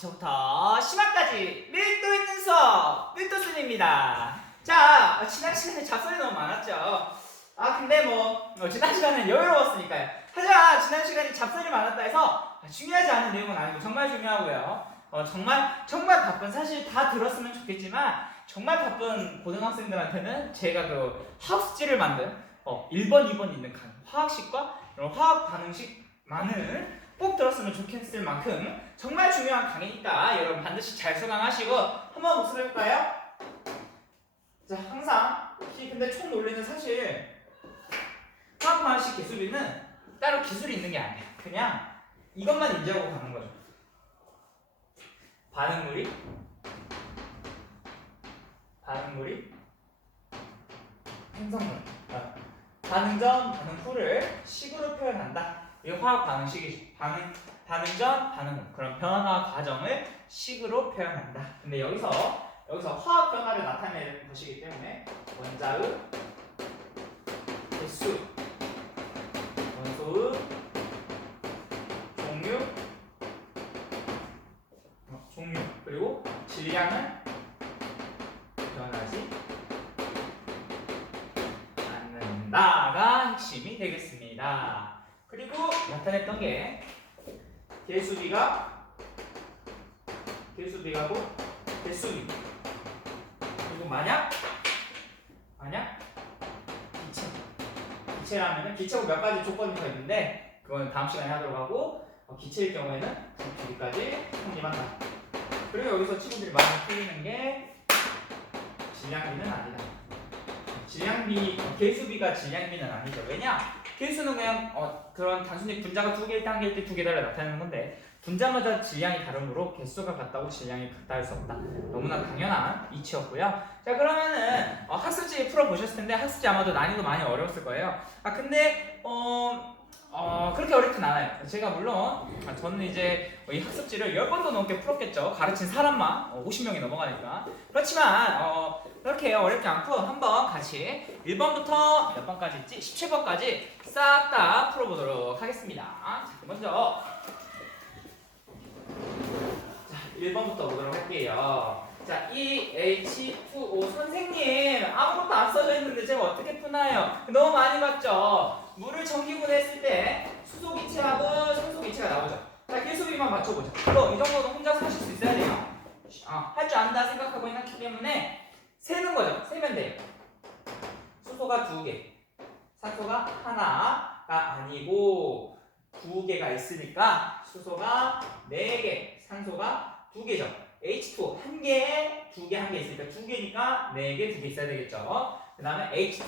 기초부터 심화까지 밀도 있는 수업 밀도순입니다. 자, 어, 지난 시간에 잡소리 너무 많았죠. 아 근데 뭐 어, 지난 시간은 여유로웠으니까요. 하지만 지난 시간에 잡소리 많았다 해서 아, 중요하지 않은 내용은 아니고 정말 중요하고요. 어, 정말 정말 바쁜 사실 다 들었으면 좋겠지만 정말 바쁜 고등학생들한테는 제가 그 화학 숙제를 만든 어, 1번, 2번 있는 강 화학식과 이런 화학 반응식만을 꼭 들었으면 좋겠을 만큼 정말 중요한 강의니까 여러분 반드시 잘 수강하시고 한번 해볼까요? 자 항상 이 근데 총 논리는 사실 화학 반응식 개수비는 따로 기술이 있는 게 아니에요 그냥 이것만 인지하고 가는 거죠. 반응물이 반응물이 생성물. 아, 반응 전 반응 후를 식으로 표현한다 이게 화학 반응식이죠 반응 반응 전 반응 후 그런 변화 과정을 식으로 표현한다 근데 여기서 여기서 화학 변화를 나타내는 것이기 때문에 원자의 개수 원소의 종류 어, 종류 그리고 질량은 변하지 않는다가 핵심이 되겠습니다. 그리고 나타냈던 게 개수비가 개수비가고 개수비 그리고 만약 만약 기체 기체라면은 기체고 몇 가지 조건이 더 있는데 그건 다음 시간에 하도록 하고 어, 기체일 경우에는 부피까지 성립한다. 그리고 여기서 친구들이 많이 틀리는 게 질량비는 아니다. 질량비, 어, 개수비가 질량비는 아니죠. 왜냐? 개수는 그냥 어, 그런 단순히 분자가 두 개일 때 한 개일 때 두 개다를 나타내는 건데 분자마다 질량이 다르므로 개수가 같다고 질량이 같다 할 수 없다. 너무나 당연한 이치였고요. 자 그러면은 어, 학습지 풀어 보셨을 텐데 학습지 아마도 난이도 많이 어려웠을 거예요. 아 근데 어, 어 그렇게 어렵진 않아요. 제가 물론 아, 저는 이제 이 학습지를 10번도 넘게 풀었겠죠. 가르친 사람만 어, 50명이 넘어가니까. 그렇지만 어, 그렇게 어렵지 않고 한번 같이 1번부터 몇 번까지 있지? 17번까지 싹 다 풀어보도록 하겠습니다. 자, 먼저 자, 1번부터 보도록 할게요. 자, E H2O 선생님 아무것도 안 써져 있는데 제가 어떻게 푸나요? 너무 많이 봤죠? 물을 전기분해 했을 때 수소 기체하고 산소 기체가 나오죠. 자, 개수비만 맞춰보자. 이거 이 정도는 혼자서 하실 수 있어야 돼요. 아, 할 줄 안다 생각하고 있기 때문에 세는 거죠. 세면 돼요. 수소가 두 개, 산소가 하나가 아니고 두 개가 있으니까 수소가 네 개, 산소가 두 개죠. H2O 한 개에 두 개, 한 개 있으니까 두 개니까 네 개, 두 개 있어야 되겠죠. 그 다음에 H2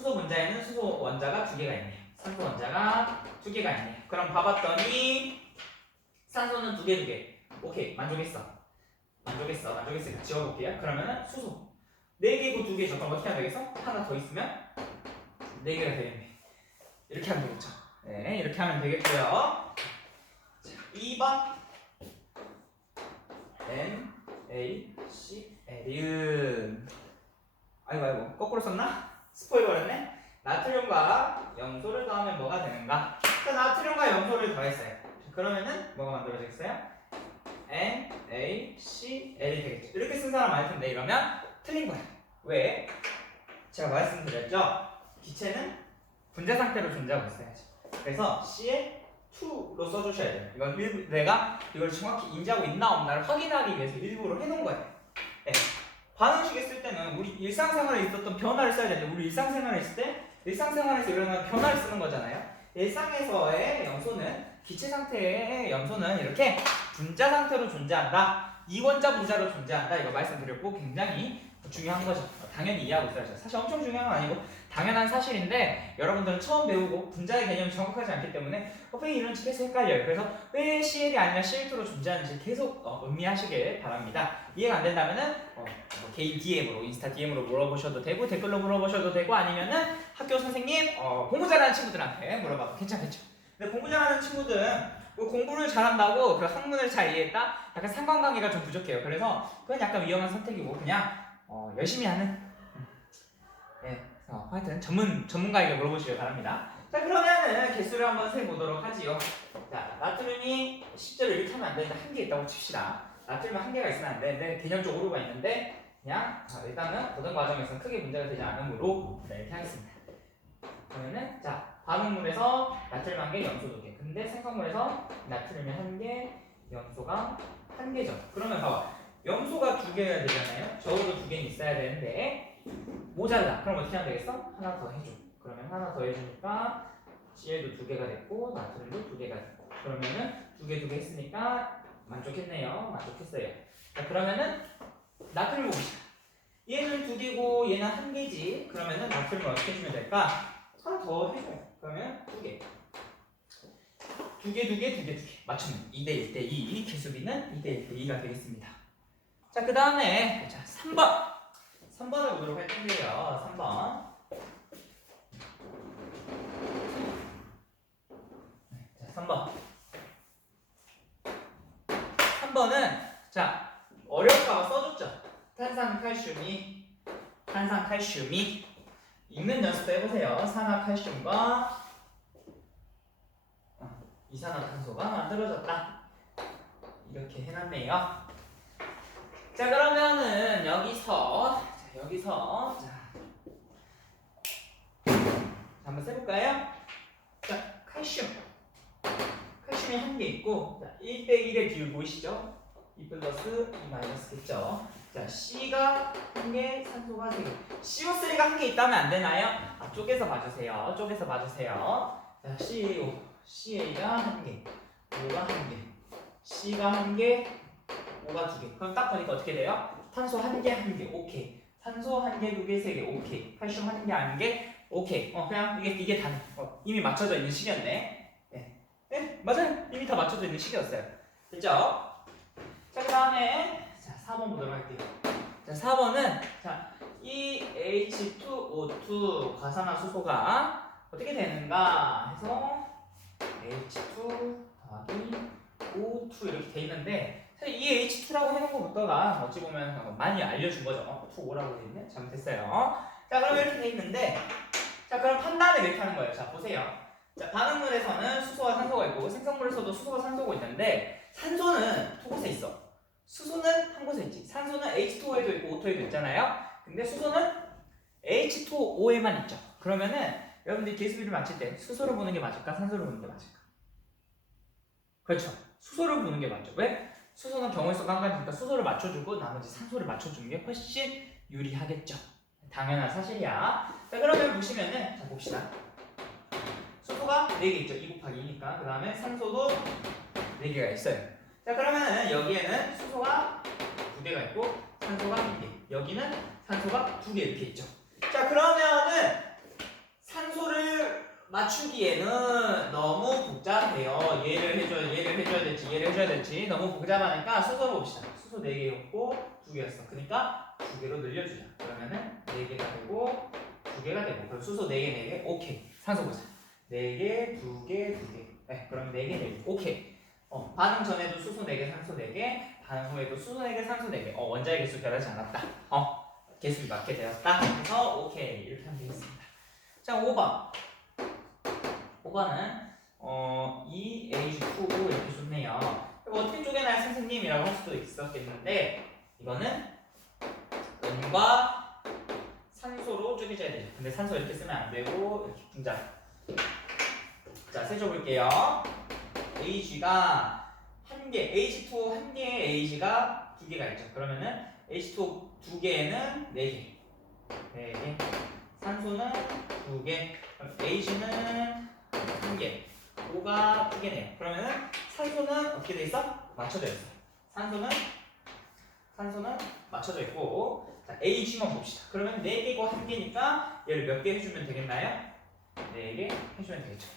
수소 분자에는 수소 원자가 두 개가 있네요. 산소 원자가 두 개가 있네요. 그럼 봐봤더니 산소는 두 개, 두 개. 오케이, 만족했어. 만족했어. 만족했으니까 지워볼게요. 그러면은 수소 네 개고 두 개죠. 그럼 어떻게 하면 되겠어? 하나 더 있으면 네 개가 되겠네. 이렇게 하면 되겠죠. 네, 이렇게 하면 되겠고요. 자, 2번 N A C L은 아이고 아이고 거꾸로 썼나? 스포일 버렸네. 나트륨과 염소를 더하면 뭐가 되는가? 자, 나트륨과 염소를 더했어요. 자, 그러면은 뭐가 만들어지겠어요? N A C L이 되겠죠. 이렇게 쓴 사람 많을 텐데 이러면 틀린 거예요. 왜? 제가 말씀드렸죠. 기체는 분자 상태로 존재하고 있어야죠. 그래서 C에 2로 써주셔야 돼요. 이건 일부, 내가 이걸 정확히 인지하고 있나 없나를 확인하기 위해서 일부러 해놓은 거예요. 네. 반응식에 쓸 때는 우리 일상생활에 있었던 변화를 써야 되는데 우리 일상생활에 있을 때 일상생활에서 일어나는 변화를 쓰는 거잖아요. 일상에서의 염소는 기체 상태의 염소는 이렇게 분자 상태로 존재한다. 이원자 분자로 존재한다. 이거 말씀드렸고 굉장히 중요한 거죠. 당연히 이해하고 있어야죠. 사실 엄청 중요한 건 아니고 당연한 사실인데 여러분들은 처음 배우고 분자의 개념이 정확하지 않기 때문에 어, 왜 이런지 계속 헷갈려요. 그래서 왜 CL이 아니라 CL2로 존재하는지 계속 어, 음미하시길 바랍니다. 이해가 안 된다면은 어, 뭐 개인 DM으로 인스타 DM으로 물어보셔도 되고 댓글로 물어보셔도 되고 아니면은 학교 선생님 어, 공부 잘하는 친구들한테 물어봐도 괜찮겠죠. 근데 공부 잘하는 친구들은 뭐 공부를 잘한다고 그 학문을 잘 이해했다? 약간 상관관계가 좀 부족해요. 그래서 그건 약간 위험한 선택이고 그냥 어, 열심히 하는 음. 네, 어, 하여튼 전문 전문가에게 물어보시길 바랍니다. 자 그러면은 개수를 한번 세 보도록 하지요. 자 나트륨이 실제로 이렇게 하면 안 되는데 한 개 있다고 칩시다. 나트륨 한 개가 있으면 안 되는데 개념적으로가 있는데 그냥 자, 일단은 고등 과정에서 크게 문제가 되지 않으므로 네, 이렇게 하겠습니다. 그러면은 자 반응물에서 나트륨 한 개, 염소 두 개. 근데 생성물에서 나트륨이 한 개, 염소가 한 개죠. 그러면 봐봐. 염소가 두 개여야 되잖아요. 적어도 두 개는 있어야 되는데 모자라. 그럼 어떻게 하면 되겠어? 하나 더 해줘. 그러면 하나 더 해주니까 CL도 두 개가 됐고 나트륨도 두 개가 됐고 그러면은 두 개 두 개 했으니까 만족했네요. 만족했어요. 자 그러면은 나트륨 봅시다. 얘는 두 개고 얘는 한 개지. 그러면은 나트륨을 어떻게 주면 될까? 하나 더 해줘. 그러면 두 개. 두 개, 두 개, 두 개, 두 개. 맞추면 2대 1대 2. 개수비는 2대 1대 2가 되겠습니다. 자, 그 다음에 자, 3번. 3번을 보도록 할 텐데요. 3번. 자, 3번. 3번은 자, 어렵다고 써줬죠. 탄산 칼슘이 탄산 칼슘이 읽는 연습도 해보세요. 산화칼슘과 어, 이산화탄소가 만들어졌다. 이렇게 해놨네요. 자 그러면은 여기서 자, 여기서 자, 한번 세볼까요? 자 칼슘 칼슘이 한 개 있고 자, 1대 1의 비율 보이시죠? 2 플러스 2 마이너스겠죠? 자 C가 한 개, 산소가 세 개. CO3가 한 개 있다면 안 되나요? 아, 쪼개서 봐주세요. 쪼개서 봐주세요. 자 CO, CA가 한 개, O가 한 개, C가 한 개, O가 두 개. 그럼 딱 보니까 어떻게 돼요? 탄소 한 개, 한 개, 오케이. 산소 한 개, 두 개, 세 개, 오케이. 칼슘 한 개, 한 개, 오케이. 어 그냥 이게 이게 다 어, 이미 맞춰져 있는 식이었네. 네, 네 맞아요. 이미 다 맞춰져 있는 식이었어요. 됐죠? 자 그 다음에 자 4번 보도록 할게요. 자 4번은 자 이 H2O2 과산화수소가 어떻게 되는가 해서 H2 더하기 O2 이렇게 돼 있는데 이 H2라고 해놓은 것부터가 어찌 보면 많이 알려준 거죠. 어, 2O라고 돼 있네. 잘못했어요. 자 그럼 이렇게 돼 있는데 자 그럼 판단을 이렇게 하는 거예요. 자 보세요. 자 반응물에서는 수소와 산소가 있고 생성물에서도 수소와 산소가 있는데 산소는 두 곳에 있어. 수소는 한 곳에 있지. 산소는 H2O에도 있고 O2에도 있잖아요. 근데 수소는 H2O에만 있죠. 그러면은 여러분들이 개수비를 맞출 때 수소를 보는 게 맞을까? 산소를 보는 게 맞을까? 그렇죠. 수소를 보는 게 맞죠. 왜? 수소는 경우에서가 한 가지니까 수소를 맞춰주고 나머지 산소를 맞춰주는 게 훨씬 유리하겠죠. 당연한 사실이야. 자 그러면 보시면은 자 봅시다. 수소가 4개 있죠. 2 곱하기 2니까. 그 다음에 산소도 4개가 있어요. 자 그러면은 여기에는 수소가 2개가 있고 산소가 1개. 여기는 산소가 2개 이렇게 있죠. 자 그러면은 맞추기에는 너무 복잡해요. 얘를 해줘야 얘를 해줘야 될지 얘를 해줘야 될지 너무 복잡하니까 수소 봅시다. 수소 4개였고 2개였어. 그러니까 2개로 늘려주자. 그러면은 4개가 되고 2개가 되고 그럼 수소 4개 4개 오케이. 산소 보자. 4개 2개 2개 네 그럼 4개 4개 오케이. 어, 반응 전에도 수소 4개, 산소 4개, 반응 후에도 수소 4개, 산소 4개. 어, 원자의 개수 변하지 않았다. 어, 개수비 맞게 되었다. 그래서 오케이 이렇게 하면 되겠습니다. 자, 5번. 5번은 어, EH2O 이렇게 좋네요. 어떻게 쪼개나요, 선생님이라고 할 수도 있었겠는데 이거는 은과 산소로 쪼개져야 되죠. 근데 산소 이렇게 쓰면 안 되고 이렇게 분자. 자, 세줘 볼게요. H가 한 개, H2O 한 개에 H가 두 개가 있죠. 그러면은 H2O 두 개에는 네 개, 네 개. 산소는 두 개, H는 한 개, O가 두 개네요. 그러면은 산소는 어떻게 돼 있어? 맞춰져 있어. 산소는 산소는 맞춰져 있고, 자 H만 봅시다. 그러면 네 개고 한 개니까 얘를 몇 개 해주면 되겠나요? 네개 해주면 되겠죠.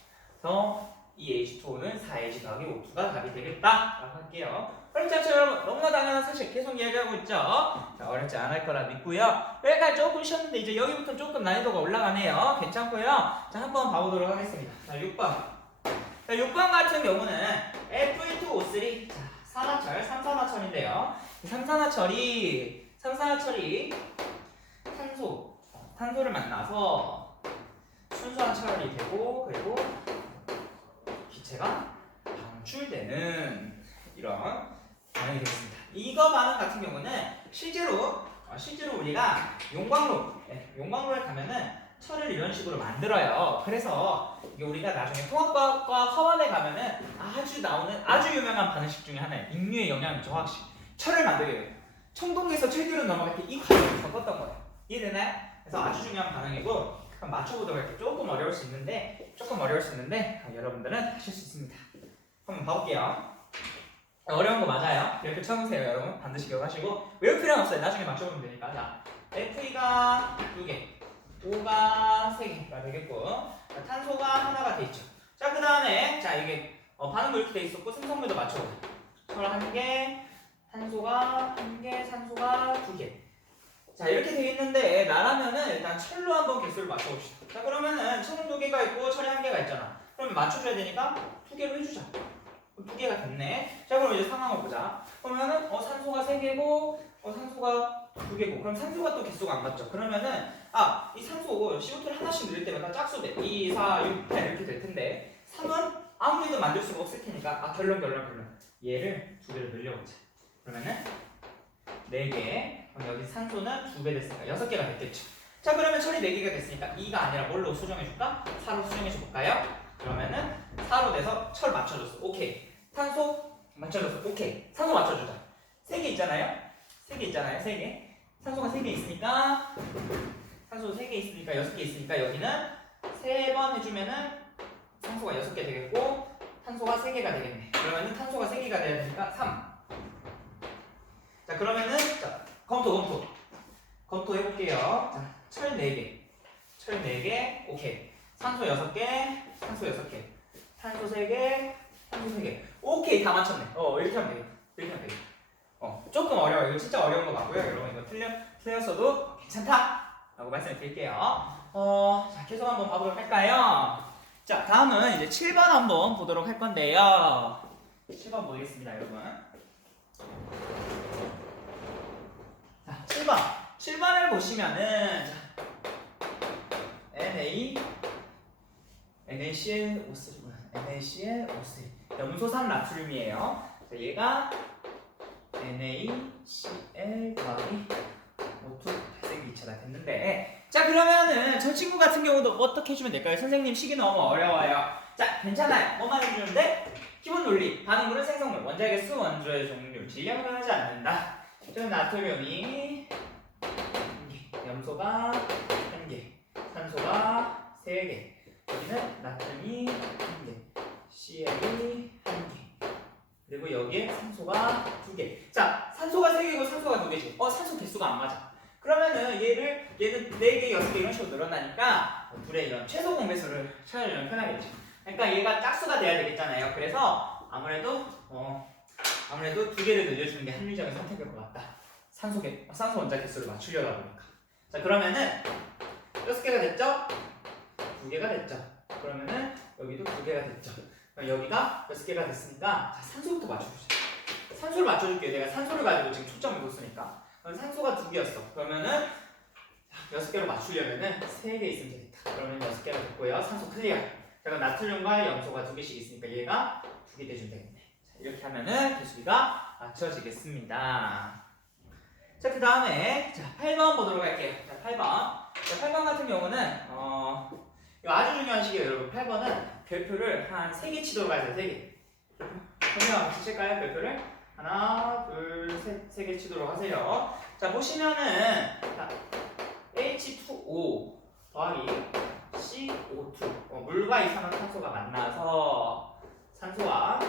그래서 이 H2O는 4H 더하기 O2가 답이 되겠다 라고 할게요. 어렵지 않죠 여러분? 너무나 당연한 사실 계속 이야기하고 있죠. 자, 어렵지 않을 거라 믿고요. 여기까지 조금 쉬었는데 이제 여기부터 조금 난이도가 올라가네요. 괜찮고요. 자 한번 봐보도록 하겠습니다. 자 6번. 자 6번 같은 경우는 Fe2O3 자, 산화철, 삼산화철인데요. 이 삼산화철이 삼산화철이 탄소, 어, 탄소를 만나서 순수한 차열이 되고 그리고 기체가 방출되는 이런 반응이 되겠습니다. 이거 반응 같은 경우는 실제로 어, 실제로 우리가 용광로 예, 용광로에 가면은 철을 이런 식으로 만들어요. 그래서 이게 우리가 나중에 통합과학과 화원에 가면은 아주 나오는 아주 유명한 반응식 중에 하나예요. 인류의 영향 저항식. 철을 만들게 돼요. 청동에서 철기로 넘어갈 때 이 과정을 겪었던 거예요. 이해되나요? 그래서 아주 중요한 반응이고 한번 맞춰보도록 할게요. 조금 어려울 수 있는데 조금 어려울 수 있는데 어, 여러분들은 하실 수 있습니다. 한번 봐볼게요. 어려운 거 맞아요. 이렇게 쳐보세요, 여러분. 반드시 기억하시고 외울 필요는 없어요. 나중에 맞춰보면 되니까. 자, FE가 두 개, O가 세 개가 되겠고, 자, 탄소가 하나가 돼 있죠. 자, 그 다음에 자 이게 어, 반응도 이렇게 돼 있었고 생성물도 맞춰보세요. 철한 개, 탄소가 한 개, 산소가 두 개. 자 이렇게 돼 있는데 나라면은 일단 철로 한번 개수를 맞춰봅시다. 자 그러면은 철은 두 개가 있고 철이 한 개가 있잖아. 그러면 맞춰줘야 되니까 두 개로 해주자. 두 개가 됐네. 자 그럼 이제 상황을 보자. 그러면은 어 산소가 세 개고 어 산소가 두 개고 그럼 산소가 또 개수가 안 맞죠. 그러면은 아 이 산소 CO2를 하나씩 늘릴 때마다 짝수돼 2, 4, 6, 8 이렇게 될 텐데 3은 아무리도 만들 수가 없을 테니까 아 결론 결론 결론 얘를 두 개로 늘려보자. 그러면은 네 개. 그럼 여기 산소는 두배 됐으니까 여섯 개가 됐겠죠. 자 그러면 철이 네 개가 됐으니까 2가 아니라 뭘로 수정해 줄까? 4로 수정해 줘 볼까요? 그러면은 4로 돼서 철 맞춰줬어. 오케이. 탄소 맞춰줬어. 오케이. 산소 맞춰주자. 세개 있잖아요. 세개 있잖아요. 세 개. 산소가 세개 있으니까 산소 세개 있으니까 여섯 개 있으니까 여기는 세번 해주면은 산소가 여섯 개 되겠고 탄소가 세 개가 되겠네. 그러면은 탄소가 세 개가 돼야 되니까 3. 자 그러면은 자 검토 검토 검토 해볼게요. 자 철 4개 철 4개 오케이 산소 6개 산소 6개 탄소 3개 탄소 3개 오케이 다 맞췄네. 어 이렇게 하면 되겠다. 이렇게 하면 되겠다. 어 조금 어려워 이거 진짜 어려운 거 맞고요. 여러분 이거 틀려 틀렸어도 괜찮다 라고 말씀을 드릴게요. 어 자 계속 한번 봐보도록 할까요? 자 다음은 이제 7번 한번 보도록 할 건데요. 7번 보겠습니다 여러분. 자, 7번. 7번을 보시면은 자, Na NaClO3 NaClO3 염소산 나트륨이에요. 자, 얘가 NaCl 더하기 O2 발생기 2차가 됐는데 자 그러면은 저 친구 같은 경우도 어떻게 해주면 될까요? 선생님 시기 너무 어려워요. 자 괜찮아요. 뭐만 해주는데 기본 논리 반응물은 생성물 원자의 수 원소의 종류 질량은 변하지 않는다. 저 나트륨이 염소가 한 개, 산소가 세 개. 여기는 나트륨이 한 개, CL이 한 개. 그리고 여기에 산소가 두 개. 자, 산소가 세 개고 산소가 두 개지. 어, 산소 개수가 안 맞아. 그러면은 얘를 얘는 네 개, 여섯 개 이런 식으로 늘어나니까 둘의 이런 최소 공배수를 찾으려면 편하겠죠. 그러니까 얘가 짝수가 돼야 되겠잖아요. 그래서 아무래도 어 아무래도 두 개를 늘려주는 게 합리적인 선택일 것 같다. 산소 개, 산소 원자 개수를 맞추려다 보니까. 자 그러면은 여섯 개가 됐죠? 두 개가 됐죠? 그러면은 여기도 두 개가 됐죠? 그럼 여기가 여섯 개가 됐으니까 자, 산소부터 맞춰주자. 산소를 맞춰줄게요. 내가 산소를 가지고 지금 초점을 뒀으니까. 그럼 산소가 두 개였어. 그러면은 자, 여섯 개로 맞추려면은 세 개 있으면 되겠다. 그러면 여섯 개가 됐고요. 산소 클리어. 자, 그럼 나트륨과 염소가 두 개씩 있으니까 얘가 두 개 대주면 되겠네. 자, 이렇게 하면은 개수비가 맞춰지겠습니다. 자, 그 다음에 자, 8번 보도록 할게요. 자, 8번. 자, 8번 같은 경우는 어, 이거 아주 중요한 식이에요, 여러분. 8번은 별표를 한 3개 치도록 하세요. 3개. 그러면 치실까요, 별표를? 하나, 둘, 셋, 세 개 치도록 하세요. 자, 보시면은 자, H2O 더하기 CO2 어, 물과 이산화탄소가 만나서 산소와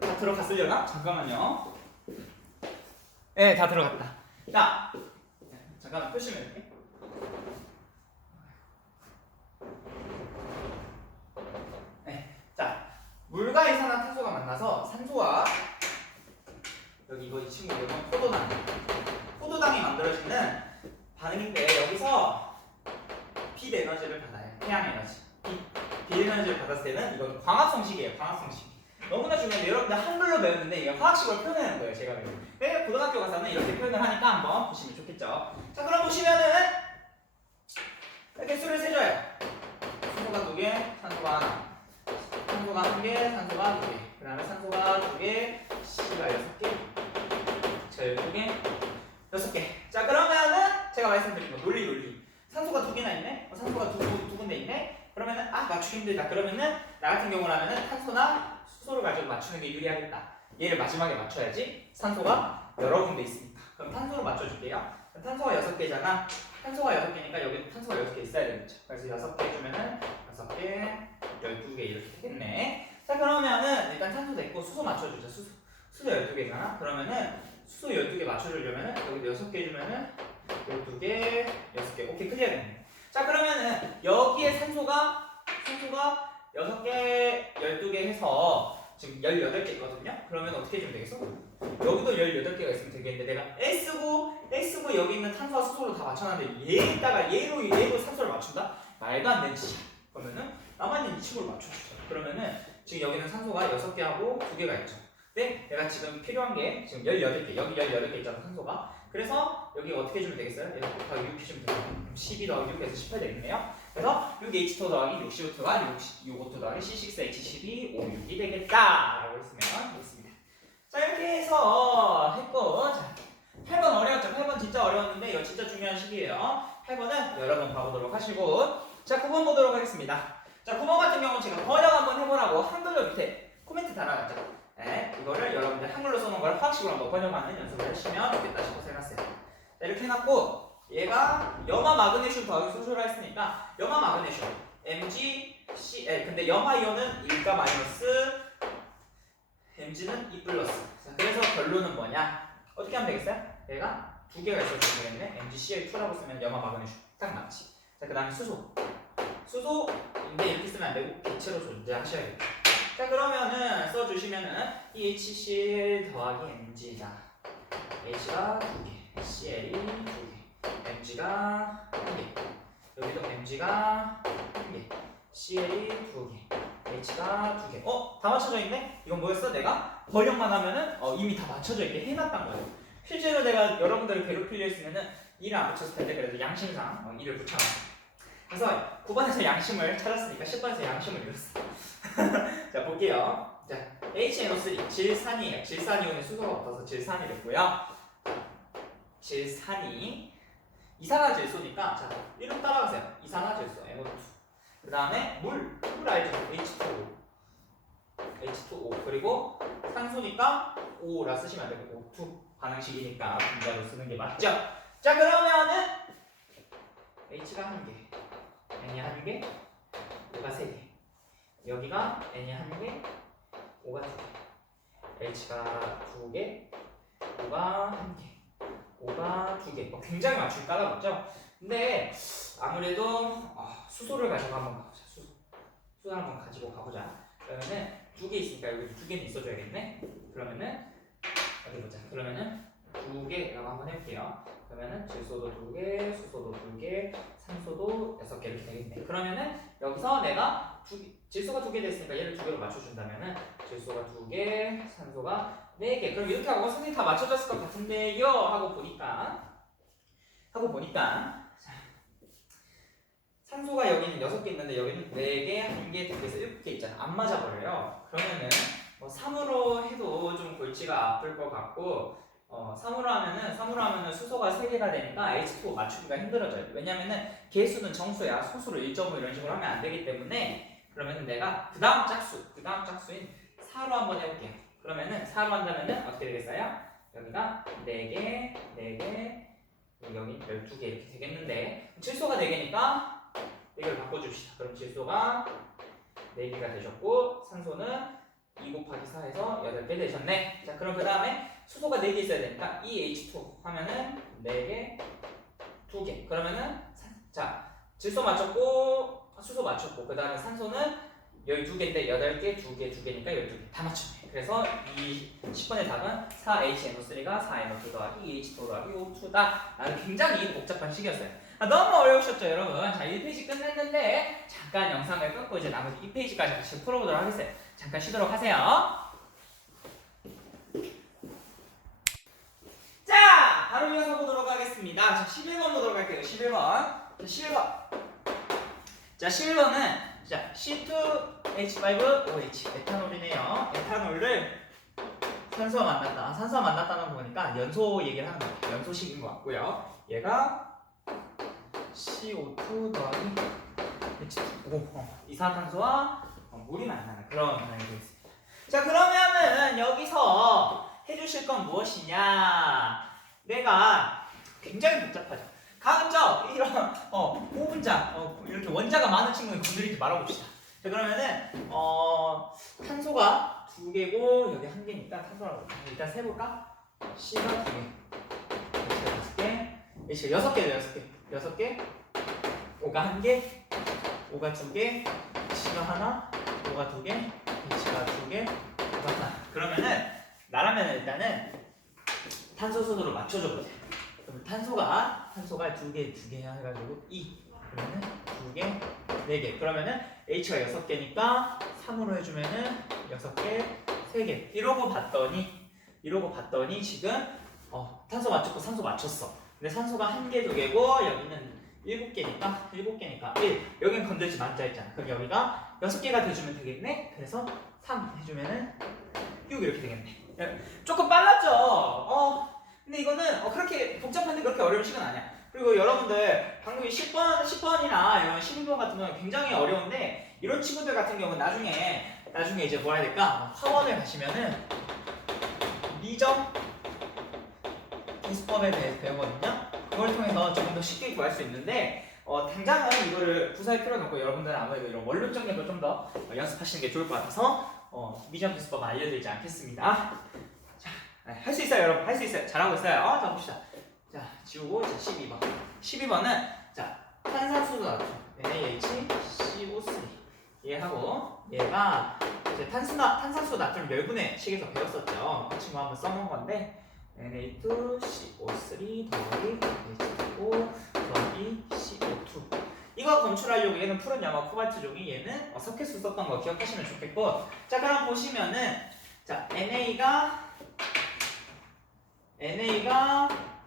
다 들어갔으려나? 잠깐만요. 네, 다 들어갔다. 자, 잠깐만 표시면 이렇게. 네, 자, 물과 이산화탄소가 만나서 산소와 여기 이거 이 친구 이름은 포도당. 포도당이 만들어지는 반응인데 여기서 빛 에너지를 받아요. 태양 에너지. 빛, 빛 에너지를 받았을 때는 이건 광합성식이에요. 광합성식. 너무나 중요한데 여러분들 한글로 배웠는데 이게 화학식으로 표현하는 거예요 제가 배운 네, 고등학교 가서는 이렇게 표현을 하니까 한번 보시면 좋겠죠. 자 그럼 보시면은 이렇게 수를 세줘요. 산소가 두개 산소가 산소가 한개 산소가 두개그 다음에 산소가 두개 C가 여섯 개. 자, 열두 개 여섯 개자 그러면은 제가 말씀드린 거 논리 논리. 산소가 두 개나 있네? 어, 산소가 두, 두 군데 있네? 그러면은 아 맞추기 힘들다. 그러면은 나 같은 경우라면은 탄소나 맞추는 게 유리하겠다. 얘를 마지막에 맞춰야지. 산소가 여러 군데 있으니까. 그럼 탄소로 맞춰줄게요. 그럼 탄소가 여섯 개잖아. 탄소가 여섯 개니까 여기 탄소가 여섯 개 있어야 되겠죠. 그래서 여섯 개 주면은 여섯 개, 열두 개 이렇게 되겠네. 자 그러면은 일단 탄소 됐고 수소 맞춰주자. 수소 수소 열두 개잖아. 그러면은 수소 열두 개 맞춰주려면은 여기 여섯 개 주면은 열두 개, 여섯 개. 오케이 클리어 됐네. 자 그러면은 여기에 산소가 산소가 여섯 개, 열두 개 해서 지금 18개 있거든요. 그러면 어떻게 해주면 되겠어? 여기도 18개가 있으면 되겠는데 내가 S고 S고 여기 있는 탄소와 수소를 다 맞춰놨는데 얘에다가 얘로 얘로 산소를 맞춘다? 말도 안 되는 짓이야. 그러면은 나만 있는 이 친구를 맞춰주자. 그러면은 지금 여기는 산소가 6개하고 2개가 있죠. 근데 내가 지금 필요한 게 지금 18개 여기 18개 있잖아 산소가 그래서 여기 어떻게 해주면 되겠어요? 얘 곱하기 6 해주면 되겠네요. 그럼 12 더하기 6에서 18 되겠네요. 그래서 6H2 더하기 65T가 65T 더하기 C6H12 5 6이 되겠다 라고 했으면 되겠습니다. 자 이렇게 해서 했고 자 8번 어려웠죠? 8번 진짜 어려웠는데 이거 진짜 중요한 시기예요. 8번은 여러 번 봐보도록 하시고 자 9번 보도록 하겠습니다. 자 9번 같은 경우는 제가 번역 한번 해보라고 한글로 밑에 코멘트 달아놨죠. 네, 이거를 여러분들 한글로 써놓은 걸 화학식으로 한번 번역하는 연습을 하시면 좋겠다 싶어서 해놨어요. 자, 이렇게 해놨고 얘가 염화 마그네슘 더하기 소수라 했으니까 염화 마그네슘 Mg C 에 근데 염화 이온은 1가 마이너스 Mg는 2 플러스. 자, 그래서 결론은 뭐냐? 어떻게 하면 되겠어요? 얘가 두 개가 있어도 되겠네. MgCl2라고 쓰면 염화 마그네슘 딱 맞지? 자그 다음에 수소. 수소인데 이렇게 쓰면 안 되고 기체로 존재하셔야겠다. 자 그러면은 써주시면은 이 HCl 더하기 Mg다. H가 두개 CL이 두개 MG가 한개. 여기도 MG가 한개. CL이 두개. H가 두개. 어? 다 맞춰져 있네? 이건 뭐였어? 내가? 번역만 하면은 어, 이미 다 맞춰져 있게 해놨단 거예요. 실제로 내가 여러분들을 괴롭히려 했으면은 이를 안 붙였을 텐데 그래도 양심상 어, 이를 붙여놨어 그래서 9번에서 양심을 찾았으니까 10번에서 양심을 잃었어. 자 볼게요. 자 HNO3 질산이에요. 질산이온에 수소가 붙어서 질산이 됐고요. 질산이 이산화질소니까 자 이름 따라가세요. 이산화질소 NO2 그 다음에 물, 물 알죠? H2O H2O 그리고 산소니까 O라 쓰시면 안 되고 O2 반응식이니까 분자로 쓰는 게 맞죠? 자 그러면은 H가 한 개 N이 한 개 O가 세 개. 여기가 N이 한 개 O가 두 개. H가 두 개 O가 한 개 O가 두 개. 어, 굉장히 맞추기 까다롭죠? 근데 아무래도 아, 수소를 가지고 한번 가보자. 수소. 수소 한번 가지고 가보자. 그러면은 두 개 있으니까 여기 두 개는 있어줘야겠네. 그러면은 어디 보자. 그러면은 두 개라고 한번 해볼게요. 그러면은 질소도 두 개, 수소도 두 개, 산소도 여섯 개 이렇게 되겠네. 그러면은 여기서 내가 두 개, 질소가 두 개 됐으니까 얘를 두 개로 맞춰준다면은 질소가 두 개, 산소가 네 개. 그럼 이렇게 하고 선생님 다 맞춰졌을 것 같은데요 하고 보니까 하고 보니까 자, 산소가 여기는 여섯 개 있는데 여기는 네 개, 한 개, 두 개에서 일곱 개 있잖아. 안 맞아 버려요. 그러면은 뭐 3으로 해도 좀 골치가 아플 것 같고 어, 3으로 하면은 3으로 하면은 수소가 3개가 되니까 H2O 맞추기가 힘들어져요. 왜냐면은 개수는 정수야. 소수로 1.5 이런 식으로 하면 안 되기 때문에 그러면은 내가 그 다음 짝수, 그 다음 짝수인 4로 한번 해볼게요. 그러면은 4로 한다면은 어떻게 되겠어요? 여기가 4개, 4개, 여기 12개 이렇게 되겠는데 질소가 4개니까 이걸 바꿔줍시다. 그럼 질소가 4개가 되셨고 산소는 2 곱하기 4에서 8개 되셨네. 자 그럼 그 다음에 수소가 4개 있어야 되니까 EH2 하면은 4개, 2개. 그러면은 산- 자 질소 맞췄고 수소 맞췄고 그 다음에 산소는 12개인데 8개, 2개, 2개니까 12개 다 맞췄네. 그래서 이 10번의 답은 4HNO3가 4NO2 더하기 EH2 더하기 O2다. 라는 굉장히 복잡한 식이었어요. 아, 너무 어려우셨죠 여러분? 자 1페이지 끝냈는데 잠깐 영상을 끊고 이제 나머지 2페이지까지 같이 풀어보도록 하겠어요. 잠깐 쉬도록 하세요. 자, 바로 이어서 보도록 하겠습니다. 자, 11번 보도록 할게요. 11번. 자, 11번. 자, 11번은 자, C2 H5OH 에탄올이네요. 에탄올을 산소와 만났다. 아, 산소와 만났다는 거 보니까 연소 얘기를 하는 거예요. 연소식인 것 같고요. 얘가 CO2 더하기 H2O 어, 이산화탄소와 어, 물이 만나는 그런 반응이 되겠습니다. 자 그러면은 여기서 해주실 건 무엇이냐? 내가 굉장히 복잡하죠. 가급적 이런 어 호분자 어, 이렇게 원자가 많은 친구는 건드리지 말아봅시다. 자 그러면은 어 탄소가 두 개고 여기 한 개니까 탄소라고 일단 세볼까? C가 두 개, H가 다섯 개, H가 여섯 개죠 여섯 개, 여섯 개, O가 한 개, O가 두 개, C가 하나, O가 두 개, H가 두 개, O가 하나. 그러면은 나라면 일단은 탄소 순으로 맞춰줘 보자. 그럼 탄소가 탄소가 두 개, 두 개 해가지고 2 그러면은 두 개, 네 개. 그러면은 H가 여섯 개니까 3으로 해주면은 여섯 개, 세 개. 이러고 봤더니 이러고 봤더니 지금 어, 탄소 맞췄고 산소 맞췄어. 근데 산소가 한 개, 두 개고 여기는 일곱 개니까 일곱 개니까 1. 여긴 건들지 말자 했잖아. 그럼 여기가 여섯 개가 돼주면 되겠네. 그래서 3 해주면은 6 이렇게 되겠네. 예, 조금 빨랐죠. 어. 근데 이거는 어, 그렇게 복잡한데 그렇게 어려운 시간 아니야. 그리고 여러분들 방금 10번, 10번이나 이런 12번 같은 경우는 굉장히 어려운데 이런 친구들 같은 경우는 나중에 나중에 이제 뭐 해야 될까? 학원을 가시면은 미정 기수법에 대해서 배우거든요. 그걸 통해서 조금 더 쉽게 구할 수 있는데 어, 당장은 이거를 구사할 필요는 없고 여러분들은 아무래도 이런 원론적 력을 좀더 연습하시는 게 좋을 것 같아서 어, 미정 기수법 알려드리지 않겠습니다. 자, 할 수 있어요, 여러분. 할 수 있어요. 잘하고 있어요. 어, 자 봅시다. 자, 지우고 자 12번. 12번은 자 탄산수소 나트륨 NaHCO3 얘하고? 얘가 이제 탄수나 탄산수소 나트륨 열분의 식에서 배웠었죠. 그 친구 한번 써놓은 건데 Na2CO3 더하기 H2O 더하기 CO2 이거 검출하려고 얘는 푸른 야마 코발트 종이 얘는 어, 석회수 썼던 거 기억하시면 좋겠고. 자 그럼 보시면은 자 NA가 NA가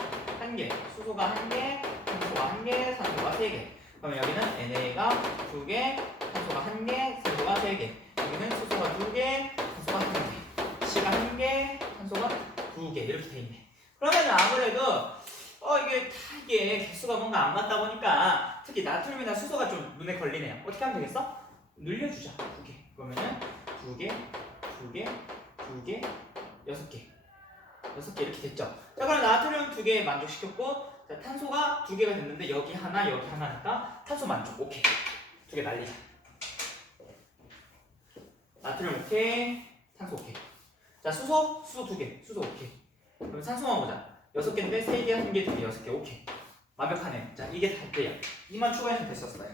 한 개, 수소가 한 개, 산소가 한 개, 산소가 세 개. 그러면 여기는 NA가 두 개, 산소가 한 개, 산소가 세 개. 여기는 수소가 두 개, 산소가 한 개. C가 한 개, 산소가 두 개. 이렇게 돼 있네. 그러면 아무래도 어 이게 다 이게 개수가 뭔가 안 맞다 보니까 특히 나트륨이나 수소가 좀 눈에 걸리네요. 어떻게 하면 되겠어? 늘려주자. 두 개. 그러면은 두 개, 두 개, 두 개, 여섯 개. 여섯 개 이렇게 됐죠. 자 그럼 나트륨 두 개 만족시켰고 자, 탄소가 두 개가 됐는데 여기 하나 여기 하나니까 탄소 만족. 오케이. 두 개 날리자. 나트륨 오케이 탄소 오케이. 자 수소 수소 두 개 수소 오케이. 그럼 산소만 보자. 여섯 개인데 세 개 한 개 두 개 여섯 개. 오케이. 완벽하네. 자 이게 다 돼요. 이만 추가해주면 됐었어요.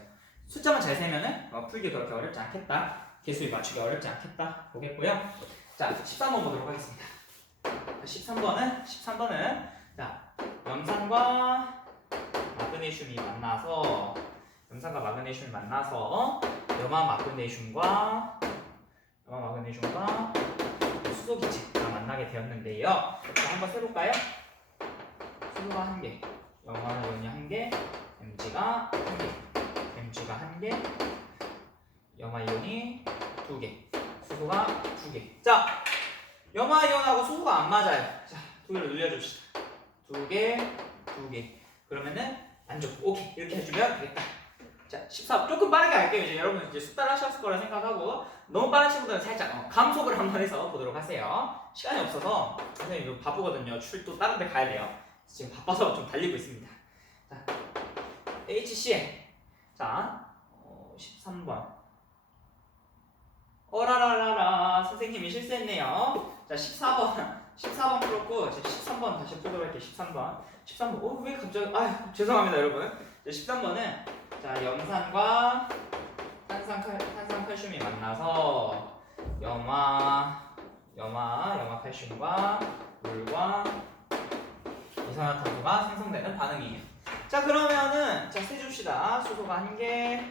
숫자만 잘 세면은 어, 풀기 그렇게 어렵지 않겠다. 개수에 맞추기 어렵지 않겠다. 보겠고요. 자 13번 보도록 하겠습니다 13번은 13번은 자 염산과 마그네슘이 만나서 염산과 마그네슘이 만나서 염화 마그네슘과 염화 마그네슘과 수소 기체가 만나게 되었는데요. 자 한번 세볼까요? 수소가 한 개, 염화이온이 한 개, Mg가 한 개, Mg가 한 개, 염화 이온이 두 개, 수소가 두 개. 자 염화이온하고 수소가 안 맞아요. 자, 두 개를 늘려줍시다. 두 개, 두 개. 그러면은 만족. 오케이. 이렇게 해주면 되겠다. 자, 14. 조금 빠르게 할게요. 이제 여러분 이제 숙달 하셨을 거라 생각하고 너무 빠른 친구들은 살짝 어, 감속을 한번 해서 보도록 하세요. 시간이 없어서 선생님 바쁘거든요. 출도 다른 데 가야 돼요. 지금 바빠서 좀 달리고 있습니다. 자, HCl. 자, 어, 13번. 어라라라라 선생님이 실수했네요. 자 14번 14번 풀었고 이제 13번 다시 풀도록 할게요. 13번 13번 어 왜 갑자기 아 죄송합니다 여러분. 자 13번은 자 염산과 탄산 칼 탄산 칼슘이 만나서 염화 염화 염화 칼슘과 물과 이산화탄소가 생성되는 반응이에요. 자 그러면은 자 세 줍시다. 수소가 한 개,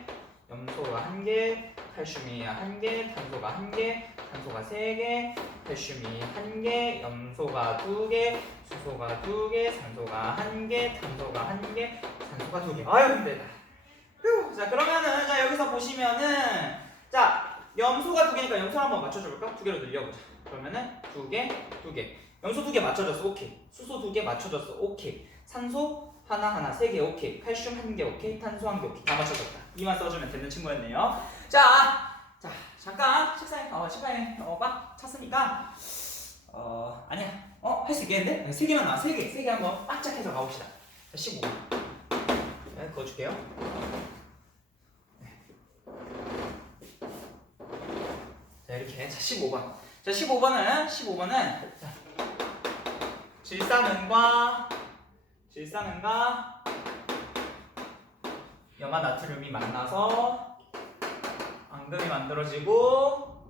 염소가 한 개, 칼슘이 한 개, 탄소가 한 개, 탄소가 세 개, 칼슘이 한 개, 염소가 두 개, 수소가 두 개, 산소가 한 개, 탄소가 한 개, 산소가 두 개. 아유 힘들다. 휴. 자 그러면은 자 여기서 보시면은 자 염소가 두 개니까 염소 한번 맞춰줘볼까? 두 개로 늘려보자. 그러면은 두 개, 두 개. 염소 두 개 맞춰졌어. 오케이. 수소 두 개 맞춰졌어. 오케이. 산소 하나 하나 세 개 오케이. 칼슘 한 개 오케이. 탄소 한 개 오케이. 다 맞춰졌다. 이만 써주면 되는 친구였네요. 자, 자 잠깐 책상에 어 책상에 어막 찼으니까 어 아니야. 어 할 수 있겠는데? 세 개만 나와. 세 개, 세 개 한번 바짝 해서 가봅시다. 자, 15번. 네, 그거 줄게요. 자 이렇게 자 15번 자 15번은 15번은 자 질산은과 질산은과 염화 나트륨이 만나서 앙금이 만들어지고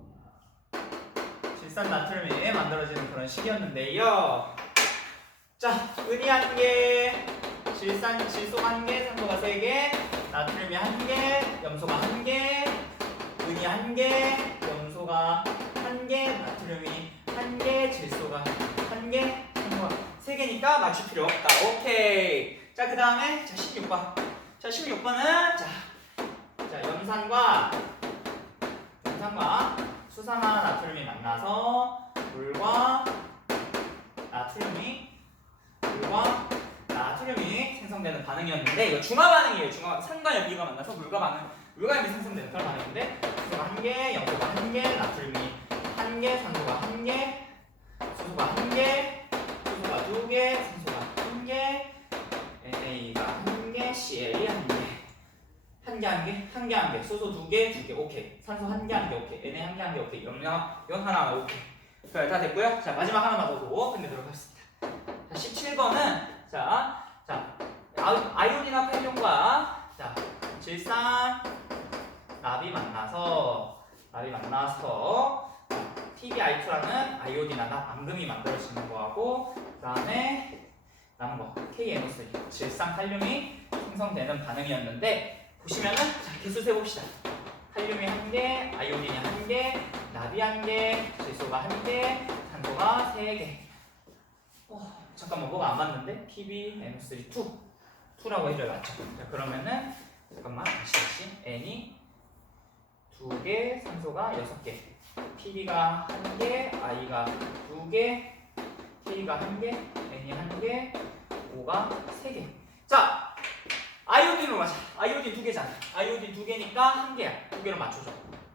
질산 나트륨이 만들어지는 그런 식이었는데요. 자 은이 한 개 질산 질소 한 개 산소가 세 개 나트륨이 한 개 염소가 한 개 은이 한 개, 염소가 한 개, 나트륨이 한 개, 질소가 한 개, 산소가 세 개니까 맞출 필요 없다. 오케이. 자, 그 다음에 자 16번. 자, 16번은 자, 자 염산과 염산과 수산화 나트륨이 만나서 물과 나트륨이 물과 나트륨이 생성되는 반응이었는데 이거 중화 반응이에요. 중화 산과 염기가 만나서 물과 반응 물과 염이 생성되는 그런 반응인데 수소가 한 개, 염소가 한 개, 나트륨이 한 개, 산소가 한 개, 수소가 한 개, 개, 산소가 한 개, NA가 한 개, CL이 한 개. 한 개, 한 개, 한 개, 한 개, 수소 두 개, 두 개, 오케이. 산소 한 개, 한 개, 오케이. NA 한 개, 한 개, 오케이. 염량, 이건 하나, 오케이. 자, 다 됐고요. 자, 마지막 하나만 더 보고 끝내도록 하겠습니다. 자, 17번은, 자, 자, 아- 아이오딘과 칼륨과, 자, 질산, 납이 만나서 납이 만나서 TbI2라는 아이오딘 하나 암금이 만들어지는 거하고 그다음에 남은 거 KNO3 질산 칼륨이 생성되는 반응이었는데 보시면은 자 개수 세 봅시다. 칼륨이 한 개, 아이오딘이 한 개, 납이 한 개, 질소가 한 개, 산소가 세 개. 어, 잠깐만 뭐가 안 맞는데? PbNO3 2 2라고 해줘야 맞죠? 자 그러면은 잠깐만 다시 다시 N이 두 개, 산소가 여섯 개, PB가 한 개, I가 두 개, K가 한 개, N이 한 개, O가 세 개. 자, 아이오딘으로 가자. 아이오딘 두 개잖아. 아이오딘 두 개니까 한 개야. 두 개로 맞춰줘.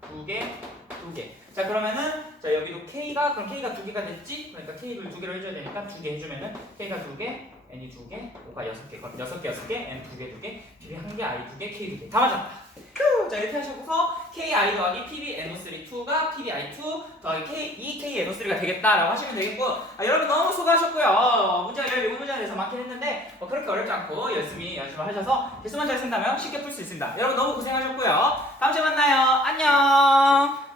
두 개, 두 개. 자 그러면은 자 여기도 K가 그럼 K가 두 개가 됐지? 그러니까 K를 두 개로 해줘야 되니까 두 개 해주면은 K가 두 개, N이 두 개, O가 여섯 개. 여섯 개 여섯 개, N 두 개 두 개, PB 한 개, I 두 개, K 두 개. 다 맞았다. 휴! 자 이렇게 하시고서 KI 더하기 PbNO3 2가 PbI2 더하기 K, 2KNO3가 되겠다라고 하시면 되겠고 아, 여러분 너무 수고하셨고요. 문제가 17문제에 대해서 많긴 했는데 뭐 그렇게 어렵지 않고 열심히 연습을 하셔서 개수만 잘 쓴다면 쉽게 풀 수 있습니다. 여러분 너무 고생하셨고요. 다음 주에 만나요. 안녕.